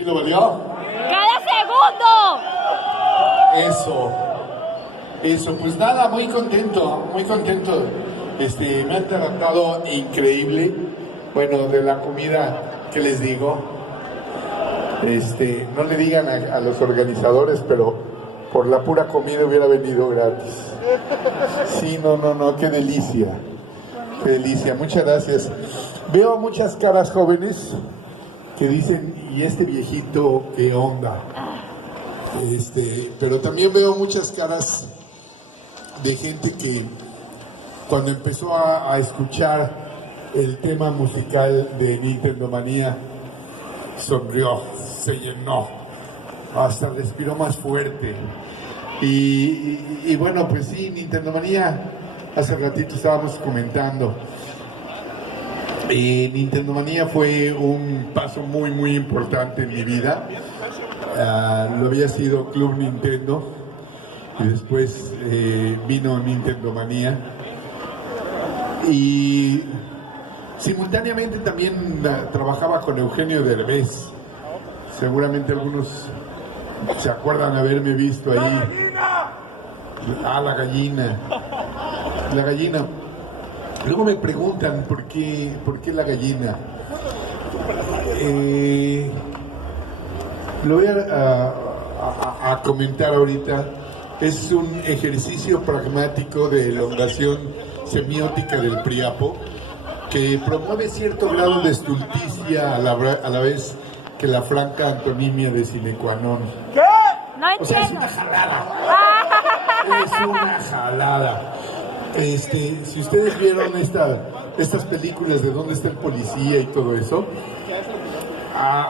¿Y lo valió? ¡Cada segundo! Eso, pues nada, muy contento. Me han tratado increíble. Bueno, de la comida, ¿qué les digo? No le digan a los organizadores, pero por la pura comida hubiera venido gratis. Sí, no, qué delicia. Qué delicia, muchas gracias. Veo muchas caras jóvenes que dicen, ¿y este viejito qué onda? Pero también veo muchas caras de gente que cuando empezó a escuchar el tema musical de Nintendo Manía, sonrió, se llenó, hasta respiró más fuerte. Y bueno, pues sí, Nintendo Manía, hace ratito estábamos comentando. Nintendo Manía fue un paso muy importante en mi vida. Lo había sido Club Nintendo y después vino Nintendo Manía. Y simultáneamente también trabajaba con Eugenio Derbez. Seguramente algunos se acuerdan haberme visto ahí. La gallina. La gallina. Luego me preguntan por qué la gallina. Lo voy a comentar ahorita. Es un ejercicio pragmático de elongación semiótica del Priapo que promueve cierto grado de estulticia a la vez que la franca antonimia de sine qua non. ¿Qué? No entiendo. O sea, es una jalada. Es una jalada. Si ustedes vieron estas películas de Dónde está el policía y todo eso,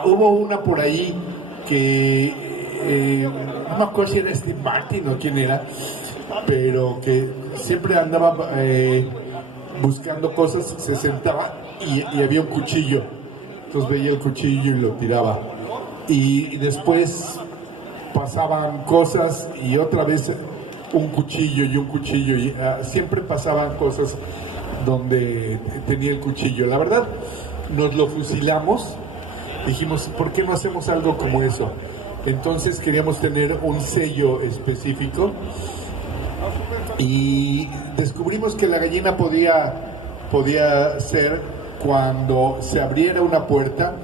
hubo una por ahí que no me acuerdo si era Steve Martin o quién era, pero que siempre andaba buscando cosas, se sentaba y había un cuchillo, entonces veía el cuchillo y lo tiraba, y después pasaban cosas y otra vez un cuchillo y siempre pasaban cosas donde tenía el cuchillo. La verdad, nos lo fusilamos, dijimos, ¿por qué no hacemos algo como eso? Entonces queríamos tener un sello específico y descubrimos que la gallina podía ser cuando se abriera una puerta,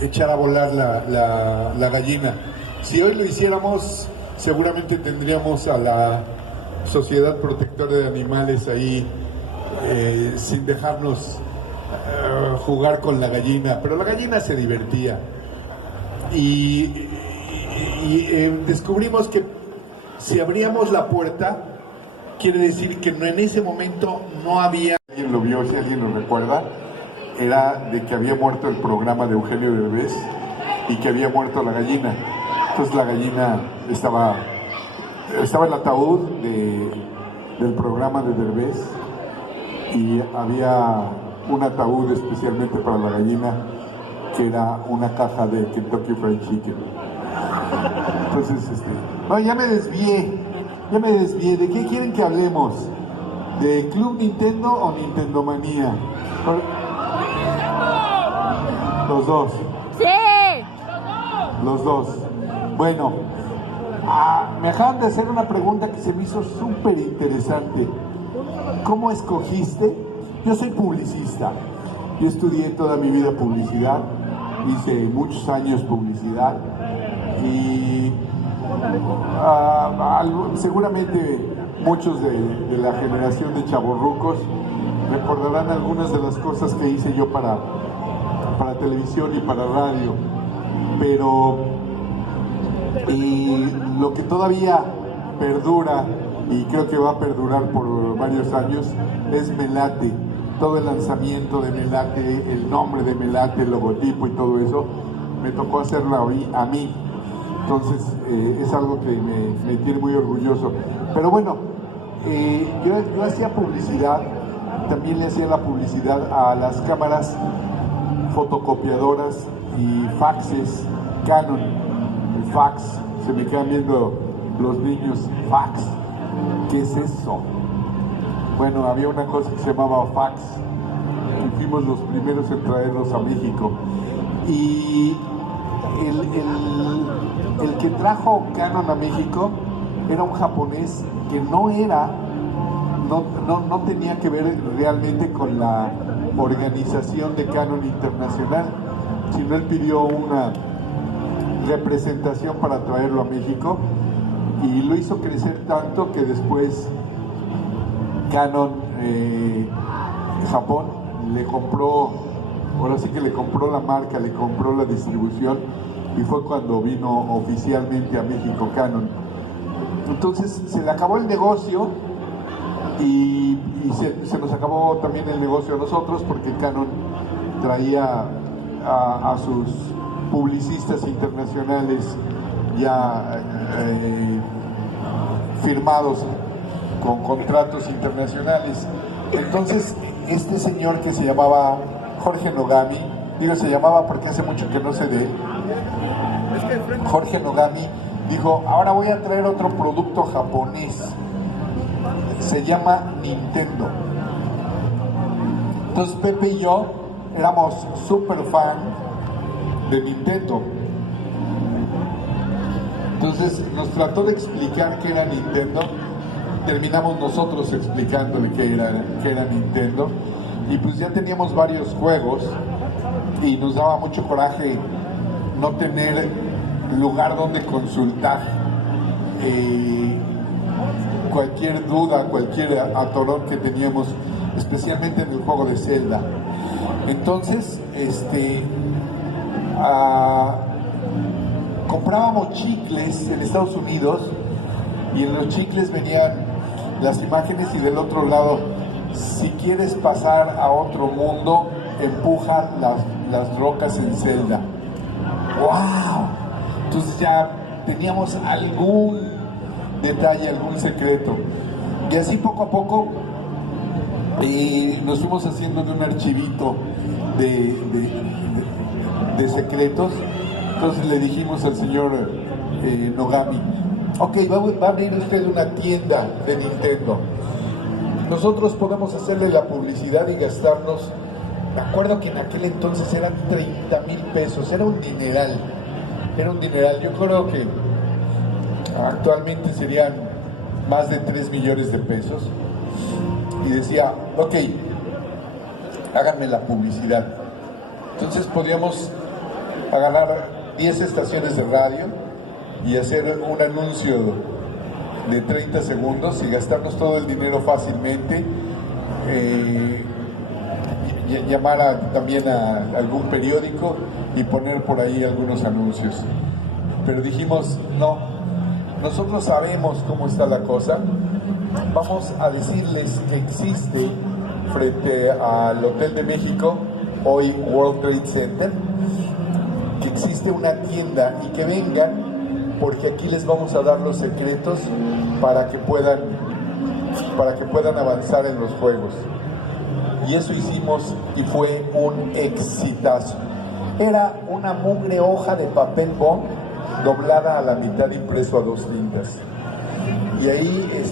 echar a volar la gallina. Si hoy lo hiciéramos, seguramente tendríamos a la Sociedad Protectora de Animales ahí sin dejarnos jugar con la gallina, pero la gallina se divertía y descubrimos que si abríamos la puerta, quiere decir que en ese momento no había... ¿Alguien lo vio? Si alguien lo recuerda, era de que había muerto el programa de Eugenio Derbez y que había muerto la gallina. Entonces la gallina estaba en el ataúd del programa de Derbez y había un ataúd especialmente para la gallina que era una caja de Kentucky Fried Chicken. Entonces, no, ya me desvié. ¿De qué quieren que hablemos? ¿De Club Nintendo o Nintendo Manía? Los dos. ¡Sí! Los dos. Bueno, me acaban de hacer una pregunta que se me hizo súper interesante. ¿Cómo escogiste? Yo soy publicista. Yo estudié toda mi vida publicidad. Hice muchos años publicidad. Y seguramente muchos de la generación de chavorrucos recordarán algunas de las cosas que hice yo para televisión y para radio, pero lo que todavía perdura y creo que va a perdurar por varios años es Melate. Todo el lanzamiento de Melate, el nombre de Melate, el logotipo y todo eso, me tocó hacerlo a mí. Entonces es algo que me tiene muy orgulloso. Pero bueno, yo hacía publicidad, también le hacía la publicidad a las cámaras fotocopiadoras y faxes Canon. El fax, se me quedan viendo los niños, fax, ¿qué es eso? Bueno, había una cosa que se llamaba fax y fuimos los primeros en traerlos a México. Y el que trajo Canon a México era un japonés que no tenía que ver realmente con la organización de Canon Internacional, sino él pidió una representación para traerlo a México y lo hizo crecer tanto que después Canon Japón le compró, ahora sí que le compró la marca, le compró la distribución y fue cuando vino oficialmente a México Canon. Entonces se le acabó el negocio y se nos acabó también el negocio a nosotros porque Canon traía a sus publicistas internacionales ya firmados con contratos internacionales. Entonces este señor que se llamaba Jorge Nogami, digo se llamaba porque hace mucho que no sé de él, Jorge Nogami dijo, ahora voy a traer otro producto japonés, se llama Nintendo. Entonces Pepe y yo éramos súper fan de Nintendo. Entonces nos trató de explicar qué era Nintendo, terminamos nosotros explicándole qué era Nintendo, y pues ya teníamos varios juegos y nos daba mucho coraje no tener lugar donde consultar cualquier duda, cualquier atorón que teníamos, especialmente en el juego de Zelda. Entonces comprábamos chicles en Estados Unidos y en los chicles venían las imágenes y del otro lado, si quieres pasar a otro mundo, empuja las rocas en Zelda. ¡Wow! Entonces ya teníamos algún detalle, algún secreto. Y así poco a poco nos fuimos haciendo de un archivito de secretos. Entonces le dijimos al señor Nogami, ok, va a abrir usted una tienda de Nintendo. Nosotros podemos hacerle la publicidad y gastarnos, me acuerdo que en aquel entonces eran 30,000 pesos, era un dineral. Yo creo que actualmente serían más de 3 millones de pesos. Y decía, ok, háganme la publicidad. Entonces podíamos agarrar 10 estaciones de radio y hacer un anuncio de 30 segundos y gastarnos todo el dinero fácilmente, llamar también a algún periódico y poner por ahí algunos anuncios. Pero dijimos, no, nosotros sabemos cómo está la cosa, vamos a decirles que existe frente al Hotel de México, hoy World Trade Center, que existe una tienda y que vengan porque aquí les vamos a dar los secretos para que puedan avanzar en los juegos. Y eso hicimos y fue un exitazo. Era una mugre hoja de papel bond doblada a la mitad, impreso a 2 tintas. Y ahí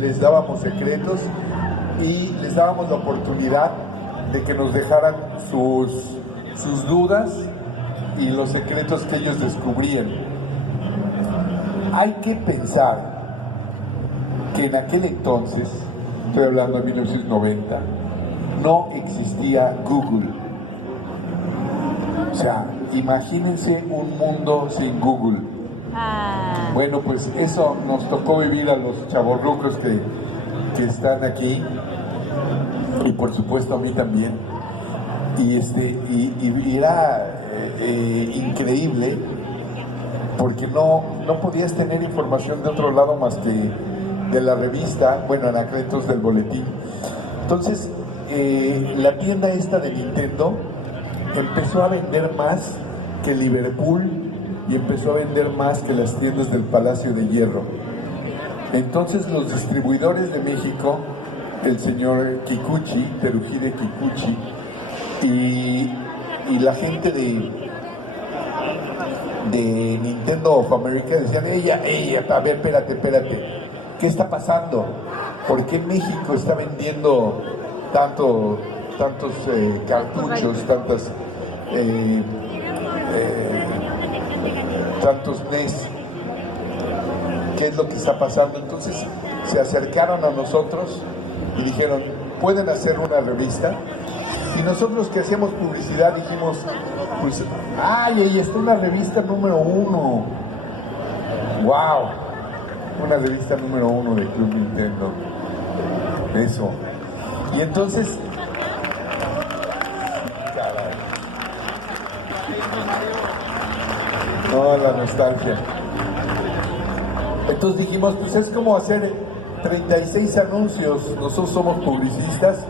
les dábamos secretos y les dábamos la oportunidad de que nos dejaran sus dudas y los secretos que ellos descubrían. Hay que pensar que en aquel entonces, estoy hablando de 1990, no existía Google. O sea, imagínense un mundo sin Google. Bueno, pues eso nos tocó vivir a los chavorrucos que están aquí, y por supuesto a mí también. Y era increíble porque no podías tener información de otro lado más que de la revista, bueno, en aquel entonces del boletín. Entonces la tienda esta de Nintendo empezó a vender más que Liverpool y empezó a vender más que las tiendas del Palacio de Hierro. Entonces los distribuidores de México, el señor Kikuchi, Teruhide Kikuchi, y la gente de Nintendo of America decían, a ver, espérate, ¿qué está pasando? ¿Por qué México está vendiendo tantos cartuchos, tantas tantos NES. ¿Qué es lo que está pasando? Entonces se acercaron a nosotros y dijeron, ¿pueden hacer una revista? Y nosotros que hacíamos publicidad dijimos, pues, ¡ay, ahí está una revista número 1! ¡Wow! Una revista número 1 de Club Nintendo. Eso. Y entonces... Caray. No, la nostalgia. Entonces dijimos, pues es como hacer 36 anuncios. Nosotros somos publicistas,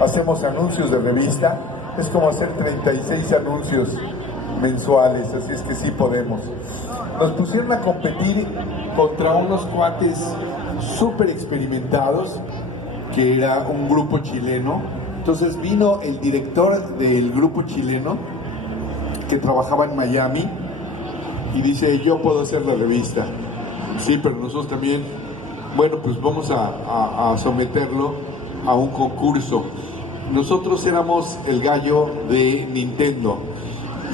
hacemos anuncios de revista. Es como hacer 36 anuncios mensuales, así es que sí podemos. Nos pusieron a competir contra unos cuates súper experimentados, que era un grupo chileno. Entonces vino el director del grupo chileno, que trabajaba en Miami, y dice, yo puedo hacer la revista. Sí, pero nosotros también, bueno, pues vamos a someterlo a un concurso. Nosotros éramos el gallo de Nintendo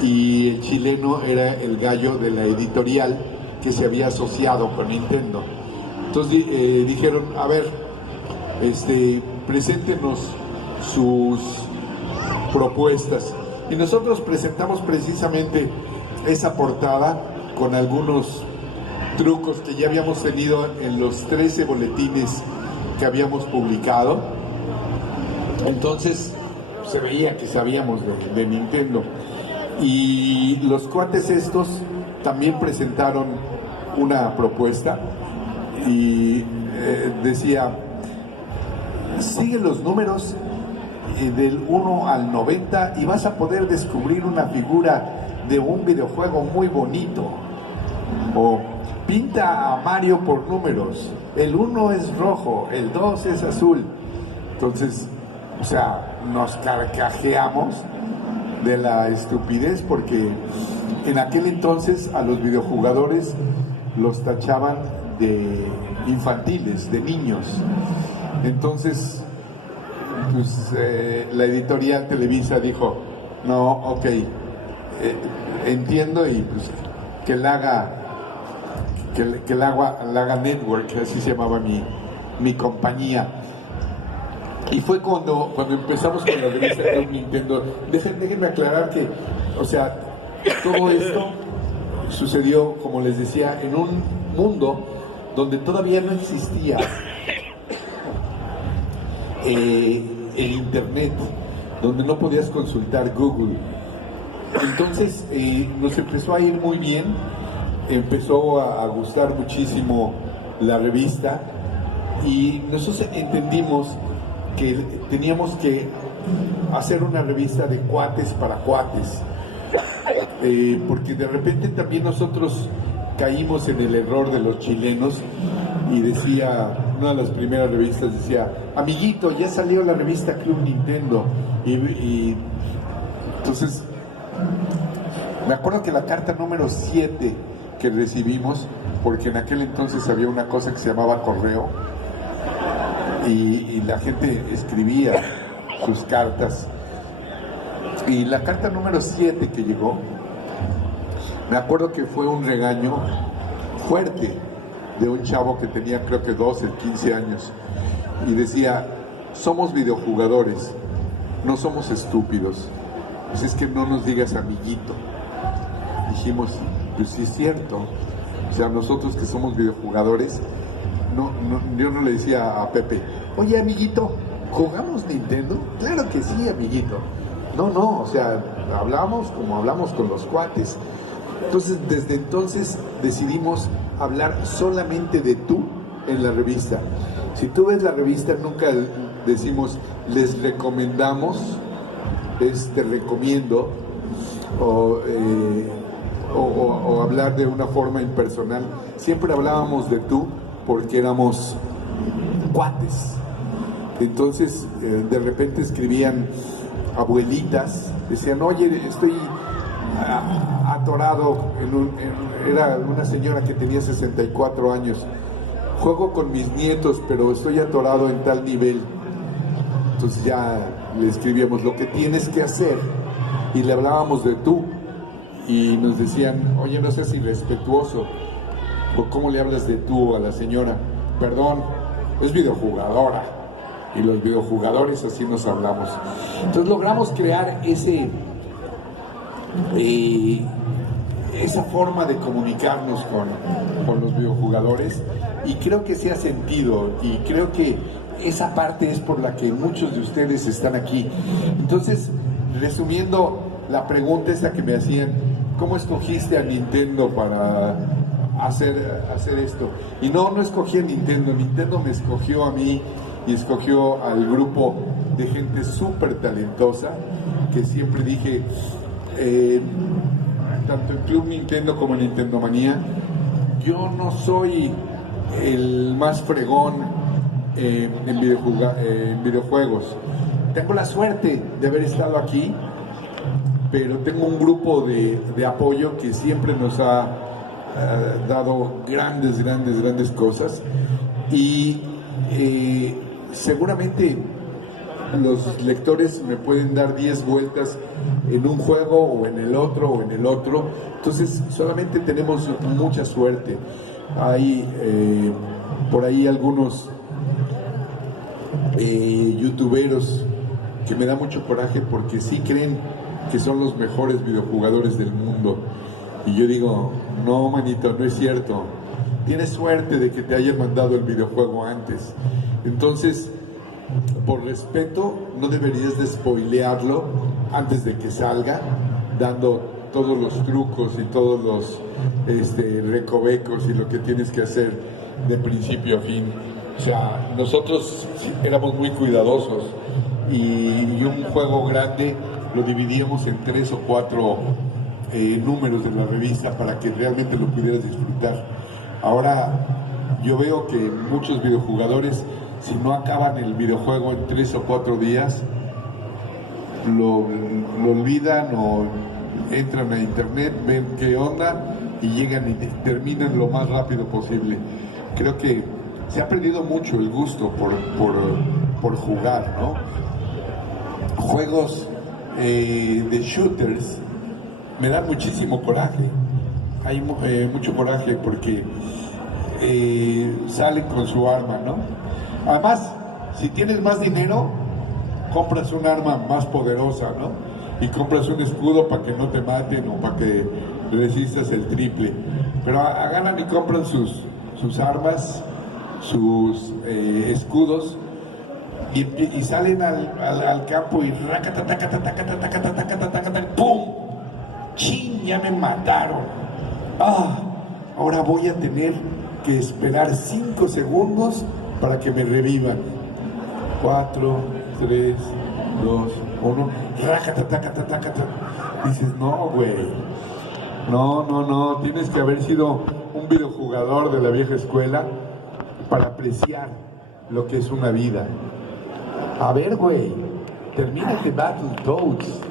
y el chileno era el gallo de la editorial que se había asociado con Nintendo. Entonces dijeron, a ver, preséntenos sus propuestas. Y nosotros presentamos precisamente esa portada con algunos trucos que ya habíamos tenido en los 13 boletines que habíamos publicado. Entonces se veía que sabíamos de Nintendo. Y los cuates estos también presentaron una propuesta y decía, sigue los números del 1 al 90 y vas a poder descubrir una figura de un videojuego muy bonito. O pinta a Mario por números, el 1 es rojo, el 2 es azul. Entonces, o sea, nos carcajeamos de la estupidez porque en aquel entonces a los videojugadores los tachaban de infantiles, de niños. Entonces, pues, la editorial Televisa dijo, no, ok, entiendo, y pues que la haga Network, así se llamaba mi compañía. Y fue cuando empezamos con la revista Club Nintendo. Déjenme aclarar que, o sea, todo esto sucedió, como les decía, en un mundo donde todavía no existía el internet, donde no podías consultar Google. Entonces nos empezó a ir muy bien, empezó a gustar muchísimo la revista y nosotros entendimos que teníamos que hacer una revista de cuates para cuates, porque de repente también nosotros caímos en el error de los chilenos y decía, una de las primeras revistas decía, amiguito, ya salió la revista Club Nintendo, y entonces me acuerdo que la carta número 7 que recibimos, porque en aquel entonces había una cosa que se llamaba correo, y la gente escribía sus cartas, y la carta número 7 que llegó, me acuerdo que fue un regaño fuerte de un chavo que tenía creo que 12, 15 años, y decía, somos videojugadores, no somos estúpidos, pues es que no nos digas amiguito. Dijimos, pues sí es cierto, o sea, nosotros que somos videojugadores, yo no le decía a Pepe, oye amiguito, ¿jugamos Nintendo? Claro que sí, amiguito. No, o sea, hablamos como hablamos con los cuates. Entonces, desde entonces decidimos hablar solamente de tú en la revista. Si tú ves la revista, nunca decimos, les recomendamos, te recomiendo, o hablar de una forma impersonal. Siempre hablábamos de tú porque éramos cuates. Entonces, de repente escribían abuelitas, decían, oye, estoy atorado era una señora que tenía 64 años, juego con mis nietos, pero estoy atorado en tal nivel. Entonces ya le escribíamos lo que tienes que hacer y le hablábamos de tú, y nos decían, oye, no seas irrespetuoso, o cómo le hablas de tú a la señora. Perdón, es videojugadora, y los videojugadores así nos hablamos. Entonces logramos crear esa forma de comunicarnos con los videojugadores, y creo que se ha sentido, y creo que esa parte es por la que muchos de ustedes están aquí. Entonces, resumiendo la pregunta esta que me hacían, ¿cómo escogiste a Nintendo para hacer esto? Y no escogí a Nintendo me escogió a mí, y escogió al grupo de gente súper talentosa, que siempre dije, tanto en Club Nintendo como en Nintendo Manía, yo no soy el más fregón en videojuegos. Tengo la suerte de haber estado aquí, pero tengo un grupo de apoyo que siempre nos ha dado grandes cosas, y seguramente los lectores me pueden dar 10 vueltas en un juego o en el otro, entonces solamente tenemos mucha suerte. Hay por ahí algunos youtuberos que me da mucho coraje porque sí creen que son los mejores videojugadores del mundo, y yo digo, no manito, no es cierto, tienes suerte de que te hayan mandado el videojuego antes. Entonces, por respeto, no deberías de spoilearlo antes de que salga, dando todos los trucos y todos los recovecos y lo que tienes que hacer de principio a fin. O sea, nosotros éramos muy cuidadosos, y un juego grande lo dividíamos en 3 o 4 números de la revista para que realmente lo pudieras disfrutar. Ahora yo veo que muchos videojugadores, si no acaban el videojuego en 3 o 4 días, lo olvidan, o entran a internet, ven qué onda y llegan y terminan lo más rápido posible. Creo que se ha perdido mucho el gusto por jugar, ¿no? Juegos de shooters me dan muchísimo coraje. Hay mucho coraje porque salen con su arma, ¿no? Además, si tienes más dinero, compras un arma más poderosa, ¿no? Y compras un escudo para que no te maten, o para que resistas el triple. Pero agarran y compran sus armas, sus escudos, y salen al campo y ¡pum! ¡Chin! Ya me mataron. Ahora voy a tener que esperar 5 segundos para que me revivan. 4, 3, 2, 1. Dices, no, güey. No. Tienes que haber sido un videojugador de la vieja escuela para apreciar lo que es una vida. A ver, güey, termínate Battletoads.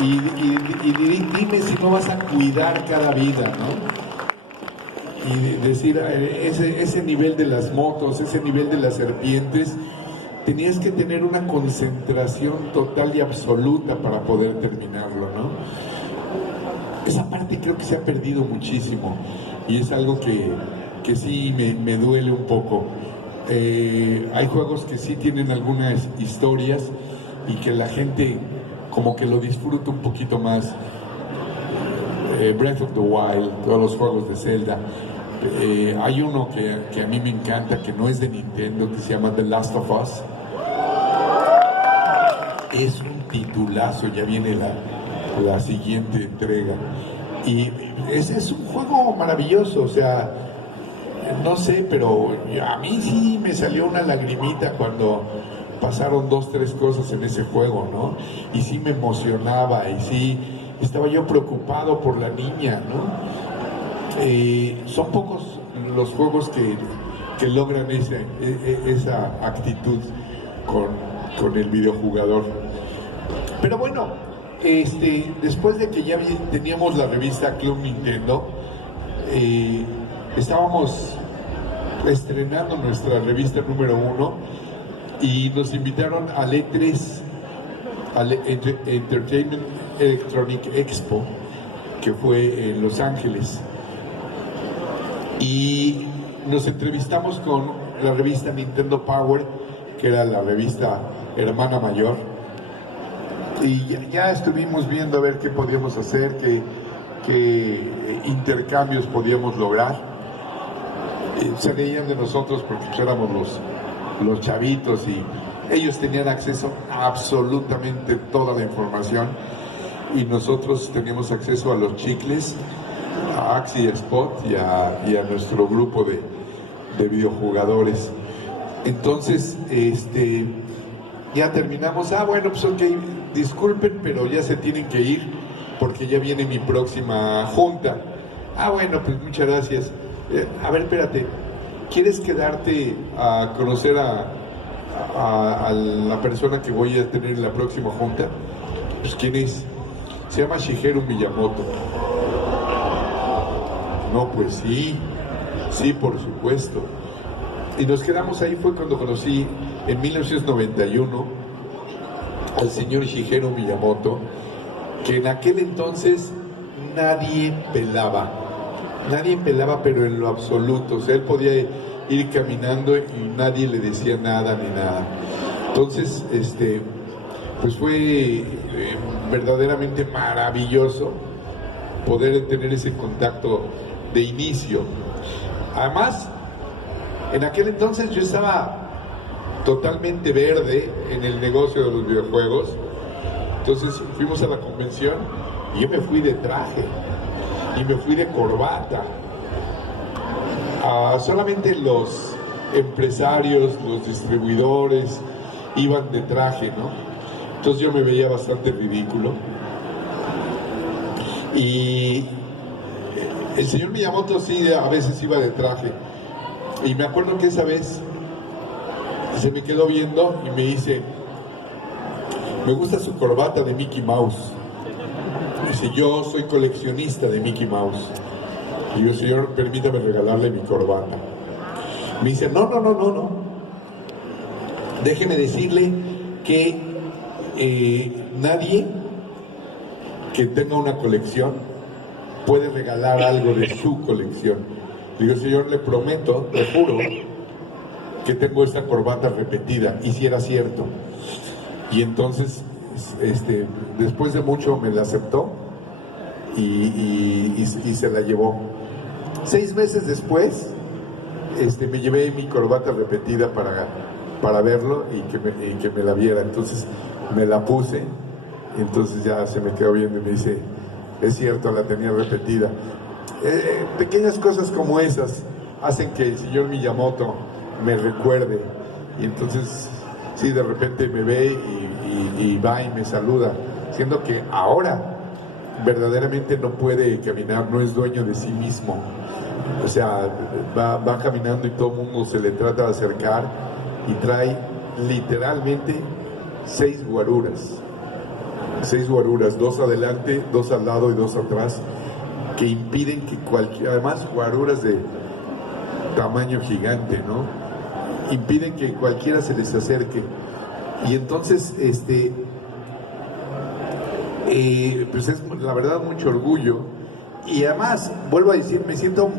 Y dime si no vas a cuidar cada vida, ¿no? Y decir, ese nivel de las motos, ese nivel de las serpientes, tenías que tener una concentración total y absoluta para poder terminarlo, ¿no? Esa parte creo que se ha perdido muchísimo, y es algo que sí me duele un poco. Hay juegos que sí tienen algunas historias y que la gente como que lo disfruta un poquito más. Breath of the Wild, todos los juegos de Zelda. Hay uno que a mí me encanta, que no es de Nintendo, que se llama The Last of Us. Es un titulazo, ya viene la siguiente entrega. Y ese es un juego maravilloso, o sea, no sé, pero a mí sí me salió una lagrimita cuando pasaron 2, 3 cosas en ese juego, ¿no? Y sí me emocionaba, y sí estaba yo preocupado por la niña, ¿no? Son pocos los juegos que logran esa actitud con el videojugador. Pero bueno, después de que ya teníamos la revista Club Nintendo, estábamos estrenando nuestra revista número 1, y nos invitaron al E3 al Entertainment Electronic Expo, que fue en Los Ángeles. Y nos entrevistamos con la revista Nintendo Power, que era la revista hermana mayor. Y ya estuvimos viendo a ver qué podíamos hacer, qué intercambios podíamos lograr. Se reían de nosotros porque pues, éramos los chavitos y ellos tenían acceso a absolutamente toda la información y nosotros teníamos acceso a los chicles, a Axie Spot y a nuestro grupo de videojugadores. Entonces, ya terminamos. Bueno, pues ok, disculpen, pero ya se tienen que ir porque ya viene mi próxima junta. Bueno, pues muchas gracias. A ver, espérate, ¿quieres quedarte a conocer a la persona que voy a tener en la próxima junta? Pues ¿quién es? Se llama Shigeru Miyamoto. No, pues sí, por supuesto. Y nos quedamos ahí. Fue cuando conocí en 1991 al señor Shigeru Miyamoto, que en aquel entonces nadie pelaba, pero en lo absoluto. O sea, él podía ir caminando y nadie le decía nada ni nada. Entonces, pues fue verdaderamente maravilloso poder tener ese contacto de inicio. Además, en aquel entonces yo estaba totalmente verde en el negocio de los videojuegos. Entonces fuimos a la convención y yo me fui de traje y me fui de corbata. Solamente los empresarios, los distribuidores iban de traje, ¿no? Entonces yo me veía bastante ridículo. Y el señor Miyamoto sí a veces iba de traje. Y me acuerdo que esa vez se me quedó viendo y me dice: me gusta su corbata de Mickey Mouse. Dice: yo soy coleccionista de Mickey Mouse. Y yo: señor, permítame regalarle mi corbata. Me dice: no. Déjeme decirle que nadie que tenga una colección puede regalar algo de su colección. Digo: señor, le prometo, le juro, que tengo esta corbata repetida. Y si era cierto. Y entonces, después de mucho me la aceptó y se la llevó. 6 meses después, me llevé mi corbata repetida para verlo y que me la viera. Entonces me la puse, entonces ya se me quedó viendo y me dice: es cierto, la tenía repetida. Pequeñas cosas como esas hacen que el señor Miyamoto me recuerde. Y entonces, sí, de repente me ve y va y me saluda, siendo que ahora verdaderamente no puede caminar, no es dueño de sí mismo. O sea, va caminando y todo el mundo se le trata de acercar y trae literalmente 6 guaruras. 6 guaruras, 2 adelante, 2 al lado y 2 atrás, que impiden que además guaruras de tamaño gigante, ¿no? Impiden que cualquiera se les acerque. Y entonces, pues es la verdad mucho orgullo. Y además, vuelvo a decir, me siento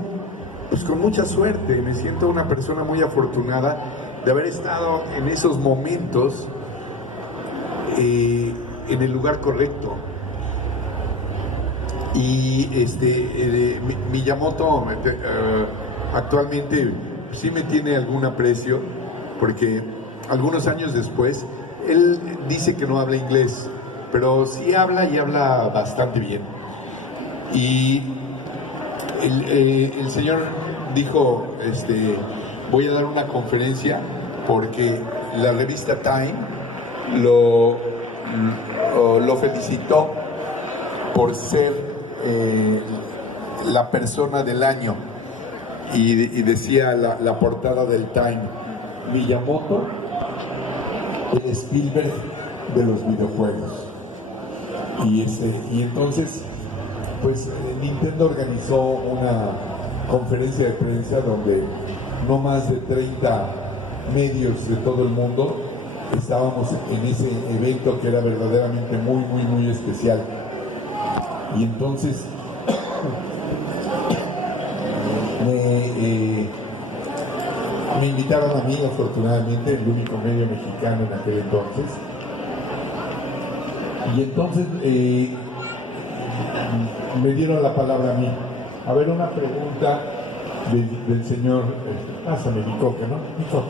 pues con mucha suerte, me siento una persona muy afortunada de haber estado en esos momentos en el lugar correcto. Y Miyamoto actualmente sí me tiene algún aprecio, porque algunos años después él dice que no habla inglés, pero sí habla y habla bastante bien. Y el señor dijo: voy a dar una conferencia porque la revista Time lo felicitó por ser la persona del año, y decía la portada del Time: Miyamoto, el Spielberg de los videojuegos. Y entonces, pues Nintendo organizó una conferencia de prensa donde no más de 30 medios de todo el mundo estábamos en ese evento que era verdaderamente muy, muy, muy especial. Y entonces me invitaron a mí, afortunadamente, el único medio mexicano en aquel entonces. Y entonces me dieron la palabra a mí. A ver, una pregunta del señor. Pásame mi coca, ¿no? Mi coca.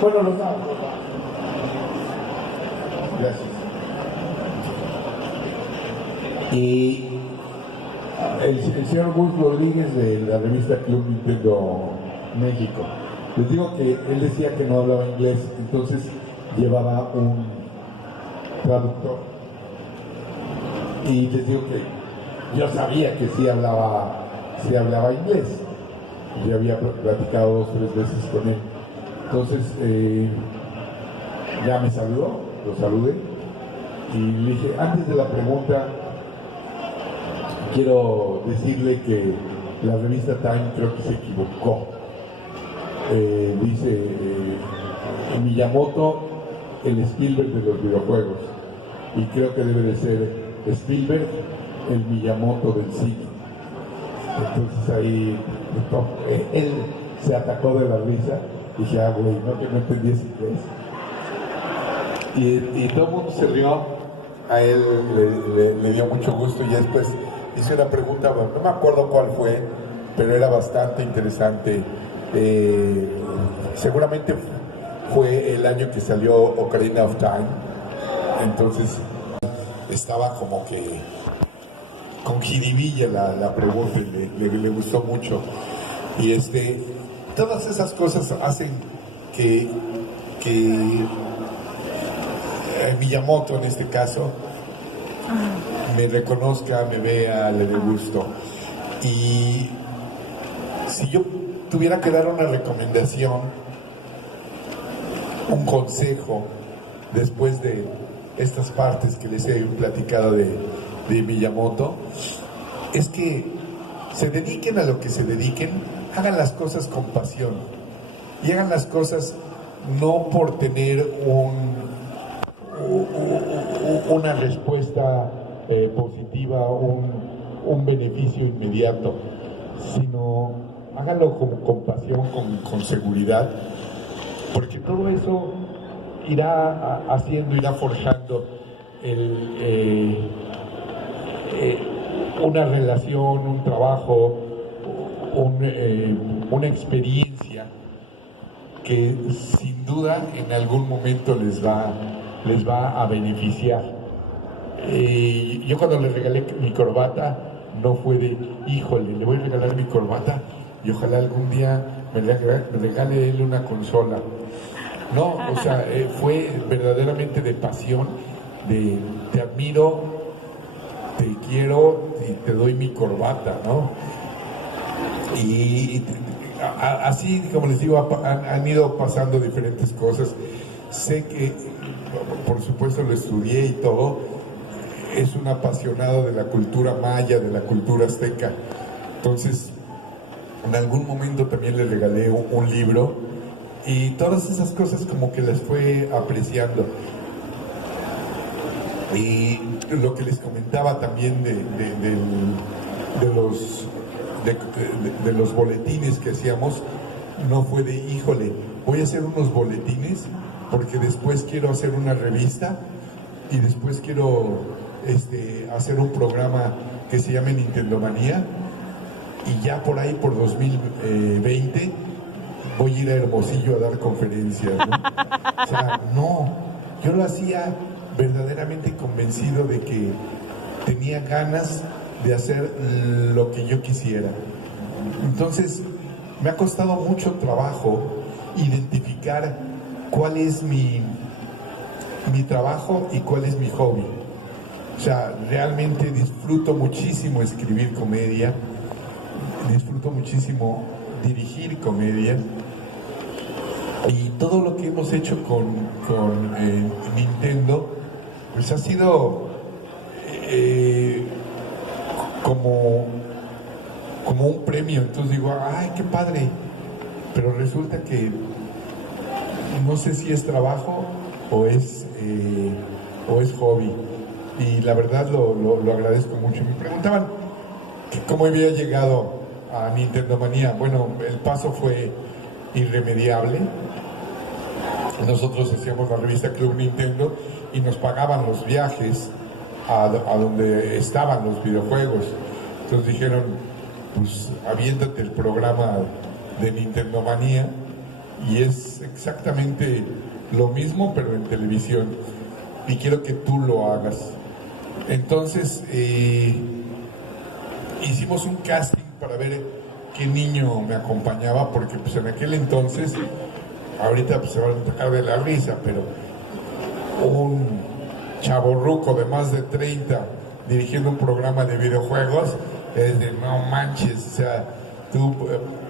Bueno, los damos. Gracias. Y el señor Gus Rodríguez de la revista Club Nintendo México. Les digo que él decía que no hablaba inglés, entonces llevaba un traductor. Y les digo que yo sabía que sí hablaba inglés. Ya había platicado 2 o 3 veces con él. Entonces ya me saludó, lo saludé y le dije, antes de la pregunta, quiero decirle que la revista Time creo que se equivocó. Dice Miyamoto, el Spielberg de los videojuegos, y creo que debe de ser Spielberg, el Miyamoto del cine. Entonces ahí él se atacó de la risa y dije, güey, no, que no entendías inglés. Y todo el mundo se rió, a él le dio mucho gusto y después hice una pregunta, bueno, no me acuerdo cuál fue, pero era bastante interesante. Seguramente fue el año que salió Ocarina of Time, entonces estaba como que con jiribilla la pregunta y le gustó mucho. Y todas esas cosas hacen que Miyamoto en este caso me reconozca, me vea, le dé gusto. Y si yo tuviera que dar una recomendación, un consejo, después de estas partes que les he platicado de Miyamoto, es que se dediquen a lo que se dediquen, hagan las cosas con pasión y hagan las cosas no por tener una respuesta positiva, un beneficio inmediato, sino háganlo con pasión, con seguridad, porque todo eso irá forjando una relación, un trabajo, una experiencia que sin duda en algún momento les va a beneficiar. Yo cuando le regalé mi corbata, no fue de, híjole, le voy a regalar mi corbata y ojalá algún día me regale él una consola. No, o sea, fue verdaderamente de pasión, de te admiro, te quiero y te doy mi corbata, ¿no? Y así, como les digo, han ido pasando diferentes cosas. Sé que, por supuesto, lo estudié y todo. Es un apasionado de la cultura maya, de la cultura azteca. Entonces, en algún momento también le regalé un libro y todas esas cosas como que las fue apreciando. Y lo que les comentaba también de los boletines que hacíamos, no fue de, híjole, voy a hacer unos boletines porque después quiero hacer una revista y después quiero hacer un programa que se llame Nintendo Manía y ya por ahí por 2020 voy a ir a Hermosillo a dar conferencias, ¿no? O sea, no, yo lo hacía verdaderamente convencido de que tenía ganas de hacer lo que yo quisiera. Entonces me ha costado mucho trabajo identificar cuál es mi trabajo y cuál es mi hobby. O sea, realmente disfruto muchísimo escribir comedia, disfruto muchísimo dirigir comedia, y todo lo que hemos hecho con Nintendo pues ha sido como un premio. Entonces digo, ay, qué padre, pero resulta que no sé si es trabajo o es hobby. Y la verdad lo agradezco mucho. Me preguntaban que cómo había llegado a Nintendo Manía. Bueno, el paso fue irremediable. Nosotros hacíamos la revista Club Nintendo y nos pagaban los viajes a donde estaban los videojuegos. Entonces dijeron, pues aviéntate el programa de Nintendo Manía, y es exactamente lo mismo pero en televisión, y quiero que tú lo hagas. Entonces hicimos un casting para ver qué niño me acompañaba, porque pues en aquel entonces, ahorita pues se van a tocar de la risa, pero un chavorruco de más de 30 dirigiendo un programa de videojuegos es de no manches, o sea, tú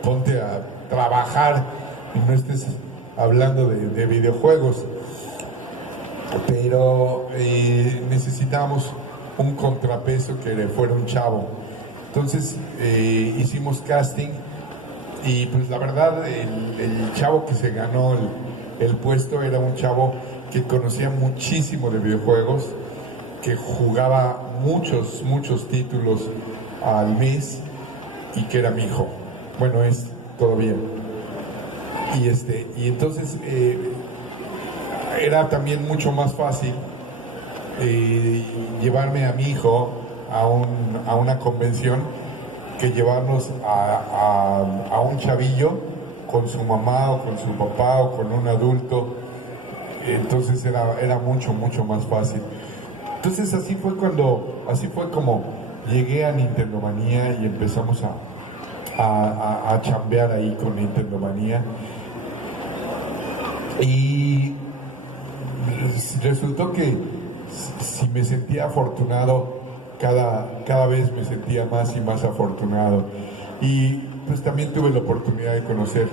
ponte a trabajar y no estés hablando de videojuegos. Pero necesitábamos un contrapeso que fuera un chavo. Entonces hicimos casting y pues la verdad el chavo que se ganó el puesto era un chavo que conocía muchísimo de videojuegos, que jugaba muchos títulos al mes y que era mi hijo. Bueno, es todavía. Y entonces era también mucho más fácil llevarme a mi hijo a una convención que llevarnos a un chavillo con su mamá o con su papá o con un adulto. Entonces era mucho más fácil. Entonces así fue como llegué a Nintendo Manía y empezamos a chambear ahí con Nintendo Manía. Y resultó que si me sentía afortunado, cada vez me sentía más y más afortunado. Y pues también tuve la oportunidad de conocer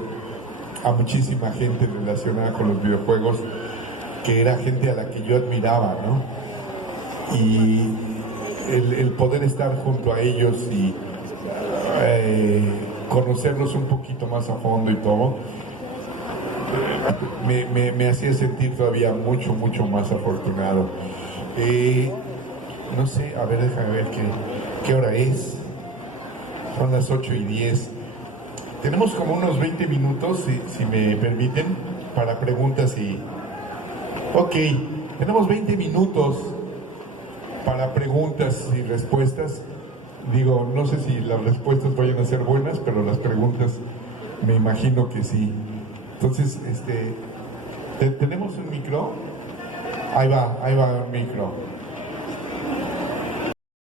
a muchísima gente relacionada con los videojuegos, que era gente a la que yo admiraba, ¿no? Y el poder estar junto a ellos y conocerlos un poquito más a fondo y todo, me hacía sentir todavía mucho más afortunado. No sé, a ver, déjame ver qué hora es. Son las 8:10. Tenemos como unos 20 minutos, si me permiten, para preguntas y... Ok, tenemos 20 minutos para preguntas y respuestas. Digo, no sé si las respuestas vayan a ser buenas, pero las preguntas me imagino que sí. Entonces, ¿tenemos un micro? Ahí va un micro.